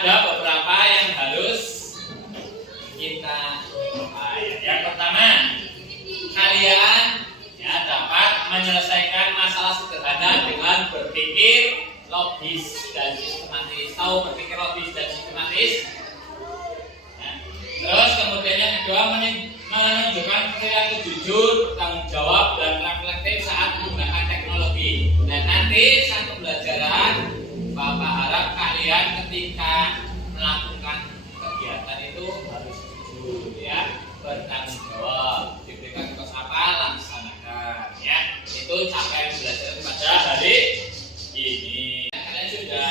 ada beberapa yang harus kita yang pertama, kalian ya dapat menyelesaikan masalah sederhana dengan berpikir logis dan sistematis. Tahu berpikir logis dan sistematis? Nah, terus kemudian yang kedua, menunjukkan perilaku jujur, bertanggung jawab dan reflektif saat menggunakan teknologi. Dan nanti satu pembelajaran Bapak harap kalian ketika melakukan kegiatan itu harus jujur ya, bertanggung jawab, diberikan tugas apa laksanakan ya. Itu capaian belajar pada hari ini. Kalian sudah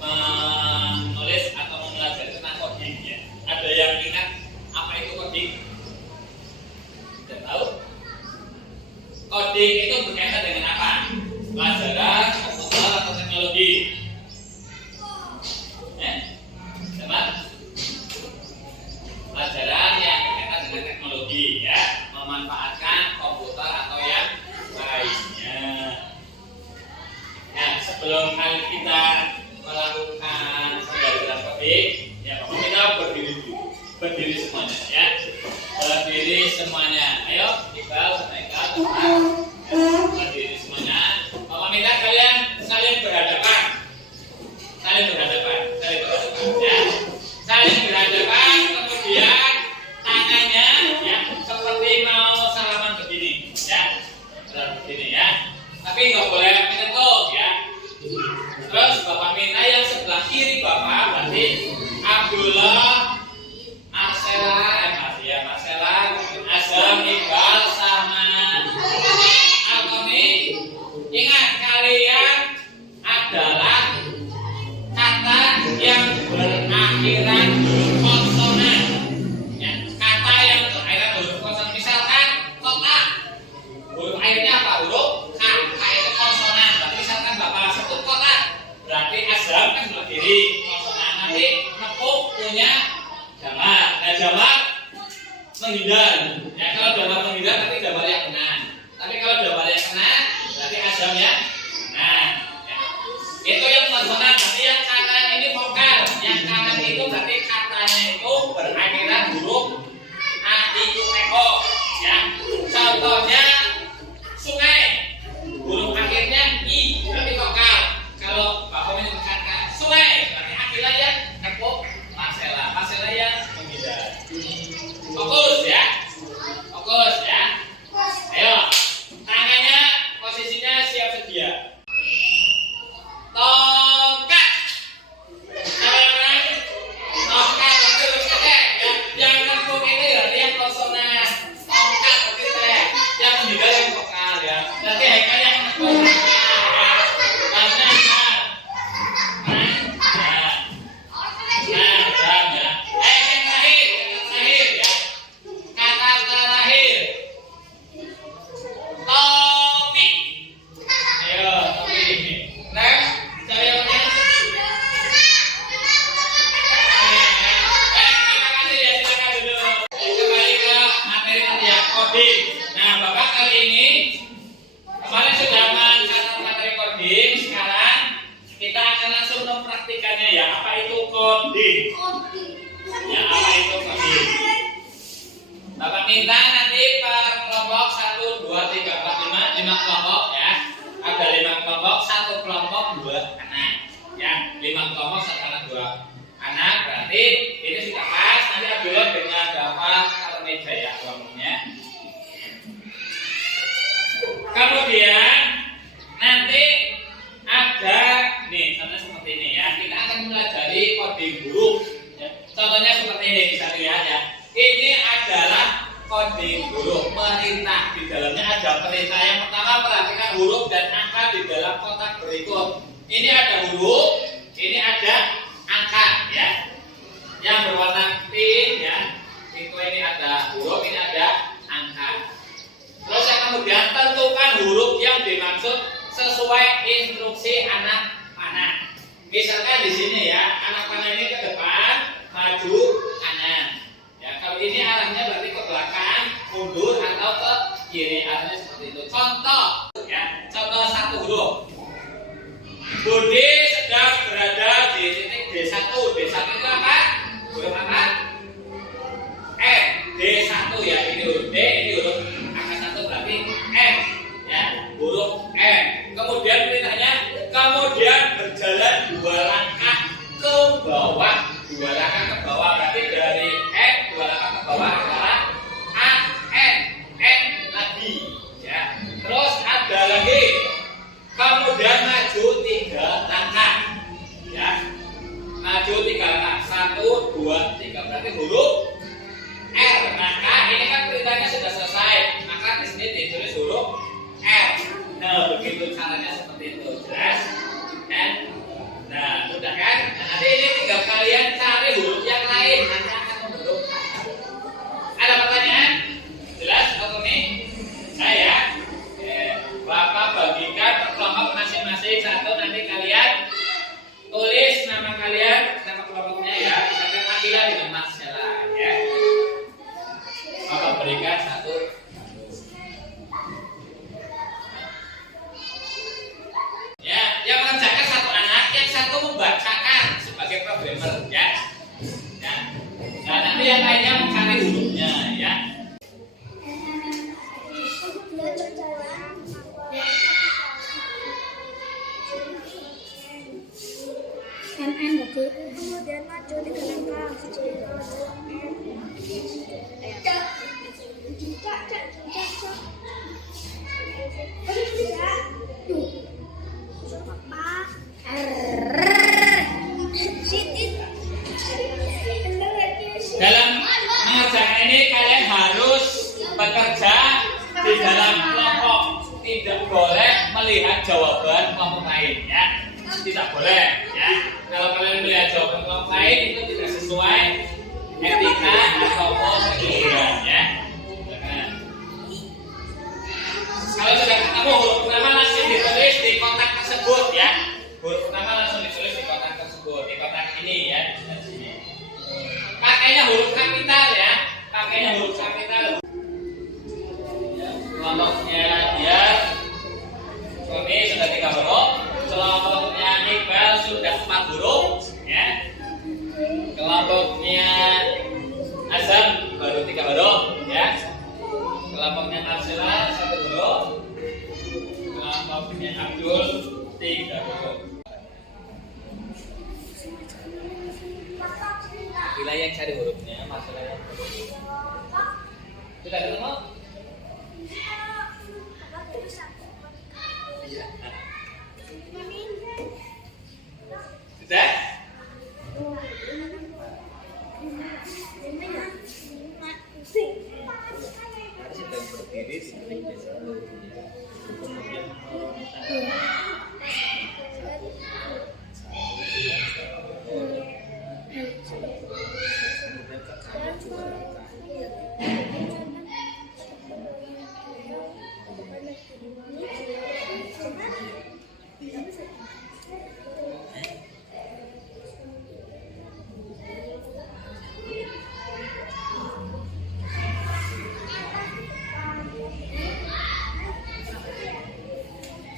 menulis atau mempelajari tentang coding ya. Ada yang ingat apa itu coding? Sudah tahu? Coding itu berkaitan dengan apa? Pelajaran komputer atau teknologi? Pelajaran yang berkaitan dengan teknologi ya, memanfaatkan komputer atau yang lainnya. Nah, sebelum kali kita melakukan pembelajaran coding, ya kita berdiri semuanya ya, berdiri semuanya. Ayo, Iqbal sama Eka, berdiri semuanya. Bapak minta kalian saling berhadapan ya, saling berhadapan. Kemudian tangannya ya seperti mau salaman begini ya, begini ya, tapi nggak boleh menyentuh ya. Terus Bapak minta yang sebelah kiri Bapak berarti Abdullah, Marcella, Azam, Iqbal sama Alkoni. Ingat, kalian adalah kata yang berakhiran konsonan. Ya, kata yang berakhiran huruf konsonan. Misalkan kotak, huruf akhirnya apa? Huruf K. K itu konsonan. Berarti misalkan Bapak sebut kotak, berarti Azam kan sebelah kiri konsonan. Nanti nepuk punya jamak. Nah, jamak menghindar. Ya, kalau jamak menghindar nanti jamak yang benar. Tapi kalau jamak yang benar, berarti Azam yang benar. Ya. Itu yang konsonan. Berarti yang kanan ini vokal. Yang kanan itu berarti katanya itu berakhiran huruf A, I, U, E, O. Ya. Contohnya sungai, huruf akhirnya I, berarti vokal. Kalau Bapak menyebutkan sungai, berarti akhirnya yang nepuk Marcella yang menghindar. Fokus ya. Ayo, tangannya posisinya siap sedia. Tongkat terus ya. Yang nepuk ini berarti yang konsonan. Tongkat berarti saya. Yang menghindar yang vokal ya. Berarti Haikal yang nepuk. Nah, Bapak kali ini kemarin sudah mencatat materi coding. Sekarang kita akan langsung mempraktikannya ya. Apa itu coding? Ya, apa itu coding? Bapak minta nanti per kelompok 1, 2, 3, 4, 5 kelompok ya. Ada 5 kelompok, 1 kelompok 2 anak. Ya, 5 kelompok 1 anak 2 anak. Berarti ini sudah pas. Nanti Abdullah dengan dapat atau meja ya kelompoknya. Kemudian nanti ada nih, contohnya seperti ini ya. Kita akan mempelajari coding huruf. Ya. Contohnya seperti ini, bisa lihat ya. Ini adalah coding huruf perintah. Di dalamnya ada perintah. Yang pertama, perhatikan huruf dan angka di dalam kotak berikut. Ini ada huruf, ini ada angka ya. Yang berwarna pink ya. Itu ini ada huruf, ini ada angka. Terus yang kemudian tentukan huruf yang dimaksud sesuai instruksi anak panah. Misalkan di sini ya, anak panah ini ke depan, maju kanan. Ya, kalau ini arahnya berarti ke belakang, mundur atau ke kiri, arahnya seperti itu. Contoh ya, contoh 1 huruf. Budi sedang berada di D1 itu apa? Huruf apa? N. D1 ya, ini huruf D, ini huruf angka 1 berarti N. Ya, huruf N. Kemudian perintahnya, kemudian berjalan 2 langkah ke bawah. 2 langkah ke bawah berarti dari N 2 langkah ke bawah adalah A, N. N lagi. Ya. Terus ada lagi. Kemudian maju 3 langkah. Ya. Maju 3 langkah. 1, 2, 3 berarti huruf R. Maka ini kan perintahnya sudah selesai. Maka di sini ditulis huruf R. Nah, begitu caranya seperti itu. Jelas? Dan nah, mudah kan? Nah, nanti ini tinggal kalian cari huruf yang lain. Nanti akan membentuk kata. Ada pertanyaan? Jelas atau nih? Saya Bapak bagikan per kelompok masing-masing satu. Nanti kalian tulis nama kalian, nama kelompoknya ya. Misalkan Akila dengan Marcella ya. Bapak berikan satu. Ya, yang mengerjakan satu anak, yang satu membacakan sebagai programmer ya. Ya. Nah, nanti yang lainnya mencari hurufnya ya. MN berarti kemudian maju 3 langkah. Dalam mengerjakan ini kalian harus bekerja di dalam kelompok, tidak boleh melihat jawaban kelompok lain ya, tidak boleh ya. Kalau kalian melihat jawaban kelompok lain itu tidak sesuai etika ataupun kejujuran ya. Nah, kalau sudah ketemu huruf pertama langsung ditulis di kotak tersebut ya. Huruf pertama langsung ditulis di kotak tersebut, di kotak ini ya. Pakainya huruf kapital ya, pakainya huruf kapital. Kelompoknya dia, ini sudah 3 huruf. Kelompoknya Iqbal sudah 4 huruf ya. Kelompoknya Azam baru 3 huruf ya. Kelompoknya Marcella 1 huruf. Kelompoknya Abdul 3 huruf. Wilayah yang cari hurufnya, Marcella yang huruf. Sudah ketemu? Iya. Sudah? Harus sedang berdiri seperti biasa. Kemudian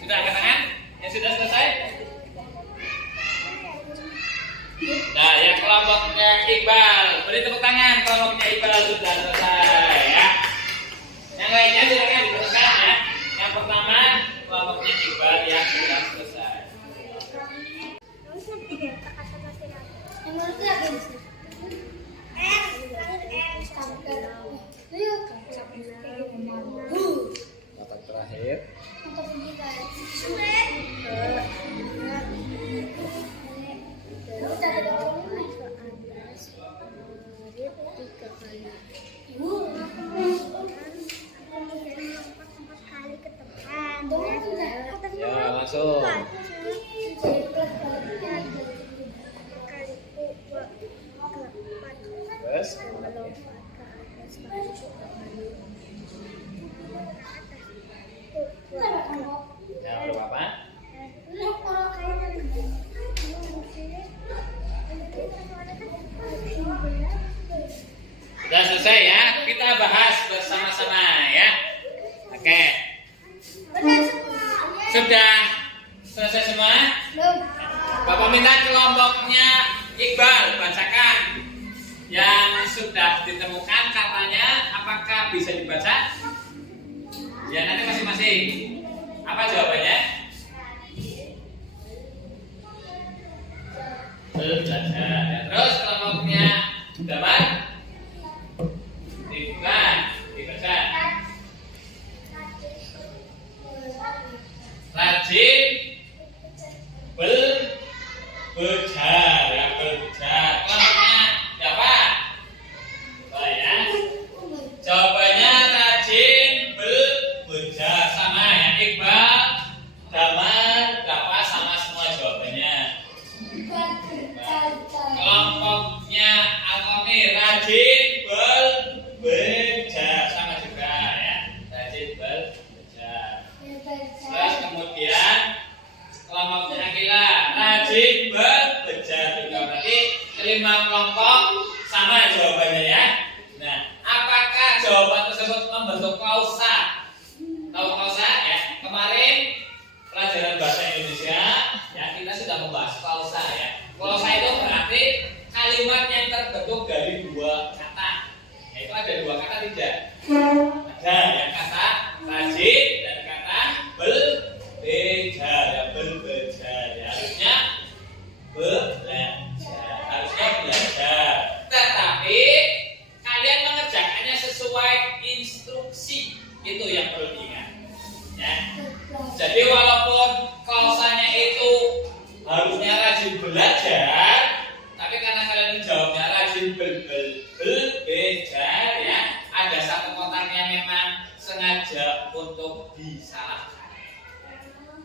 sudah angkat tangan? Yang sudah selesai? Nah, yang kelompoknya Iqbal, beri tepuk tangan. Kelompoknya Iqbal sudah selesai ya. Yang lainnya silakan diteruskan ya. Yang pertama kelompoknya Iqbal yang sudah selesai. Kata terakhir. Ya, langsung. Terus? Ya, huruf apa? Sudah selesai ya? Kita bahas bersama-sama ya. Oke. Sudah selesai semua? Bapak minta kelompoknya Iqbal sudah ditemukan katanya, apakah bisa dibaca? Ya, nanti masing-masing. Apa jawabannya? Belajar. Terus kelompoknya gambar dibuka, dibaca. Rajin bejar, ya bejar. Kelompoknya siapa? Oh ya. Jawabannya rajin bejar, sama ya. Iqbal, Damar, dapat sama semua jawabannya. Kelompoknya Alkomi rajin bejar, sama juga ya. Rajin bejar. Terus kemudian kelompoknya Akila rajin bejar juga. Berarti kelima kelompok sama jawabannya ya. Nah, apakah jawaban tersebut membentuk klausa? Tahu klausa ya? Kemarin pelajaran bahasa Indonesia ya kita sudah membahas klausa ya. Klausa itu berarti kalimat yang terbentuk dari dua kata. Yaitu ada dua kata tidak? Ada ya, kata rajin dan kata bejar ya, bejar ya. Harusnya belajar. Tetapi kalian mengerjakannya sesuai instruksi. Itu yang perlu diingat ya. Jadi walaupun klausanya itu harusnya rajin belajar, tapi karena kalian menjawabnya rajin bejar ya, ada satu kotak yang memang sengaja untuk disalahkan.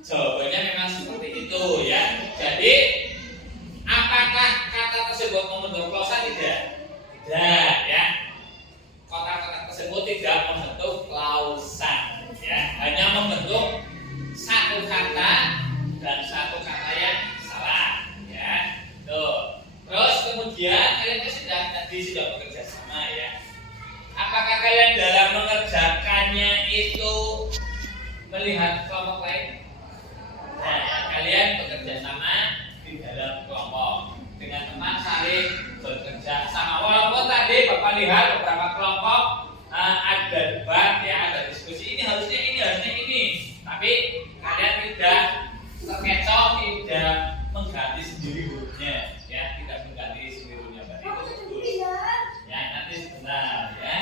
Jawabannya memang seperti itu ya. Jadi apakah kata tersebut membentuk klausa? Tidak ya. Kotak-kotak tersebut tidak membentuk klausa ya, hanya membentuk satu kata dan satu kata yang salah ya. Tuh. Terus kemudian kalian sudah bekerja sama ya. Apakah kalian dalam mengerjakannya itu melihat kelompok lain? Nah, kalian bekerja sama di dalam kelompok dengan teman saling bekerja sama. Walaupun tadi Bapak lihat beberapa kelompok ada debat ya, ada diskusi ini harusnya ini, tapi kalian tidak terkecoh, tidak mengganti sendiri hurufnya ya, tidak mengganti sendiri hurufnya. Berarti itu betul ya. Nanti sebentar ya.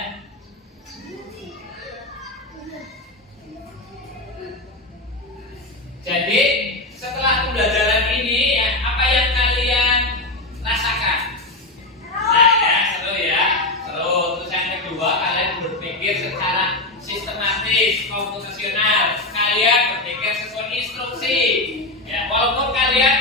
Jadi setelah pembelajaran ini ya, apa yang kalian rasakan? Nah ya, seru ya, seru. Terus yang kedua, kalian berpikir secara sistematis, komputasional. Kalian berpikir sesuai instruksi. Ya, walaupun kalian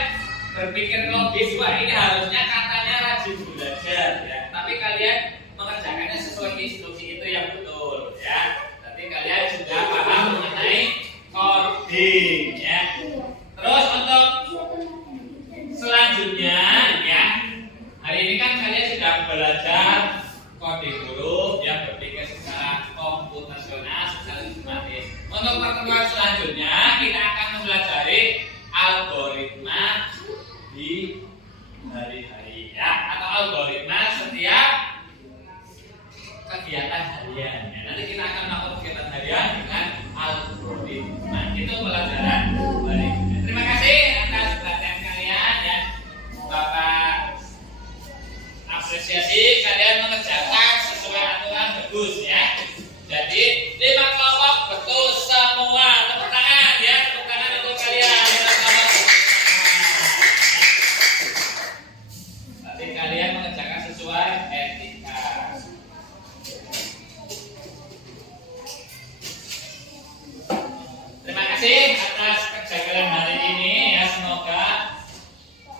berpikir logis, wah ini harusnya katanya rajin belajar ya, tapi kalian mengerjakannya sesuai instruksi itu yang betul ya. Nanti kalian sudah paham mengenai coding ya. Terus untuk selanjutnya ya, hari ini kan kalian sudah belajar coding huruf yang berpikir secara komputasional, secara sistematis. Untuk pertemuan selanjutnya kita akan mempelajari algoritma di hari-hari ya, atau algoritma setiap kegiatan harian ya. Nanti kita akan melakukan kegiatan harian dengan algoritma. Itu pelajaran berikutnya. Terima kasih atas perhatian kalian ya. Bapak apresiasi kalian mengerjakan sesuai aturan bagus ya. Jadi 5 kelompok betul semua. Tepuk tangan ya, tepuk tangan untuk kalian. Nanti kalian mengerjakan sesuai etika. Terima kasih atas kerja kalian hari ini ya. Semoga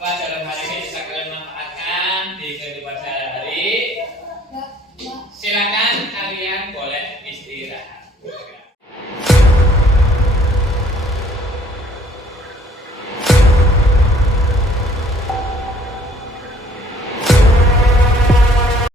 pelajaran hari ini bisa kalian manfaatkan di kehidupan sehari-hari.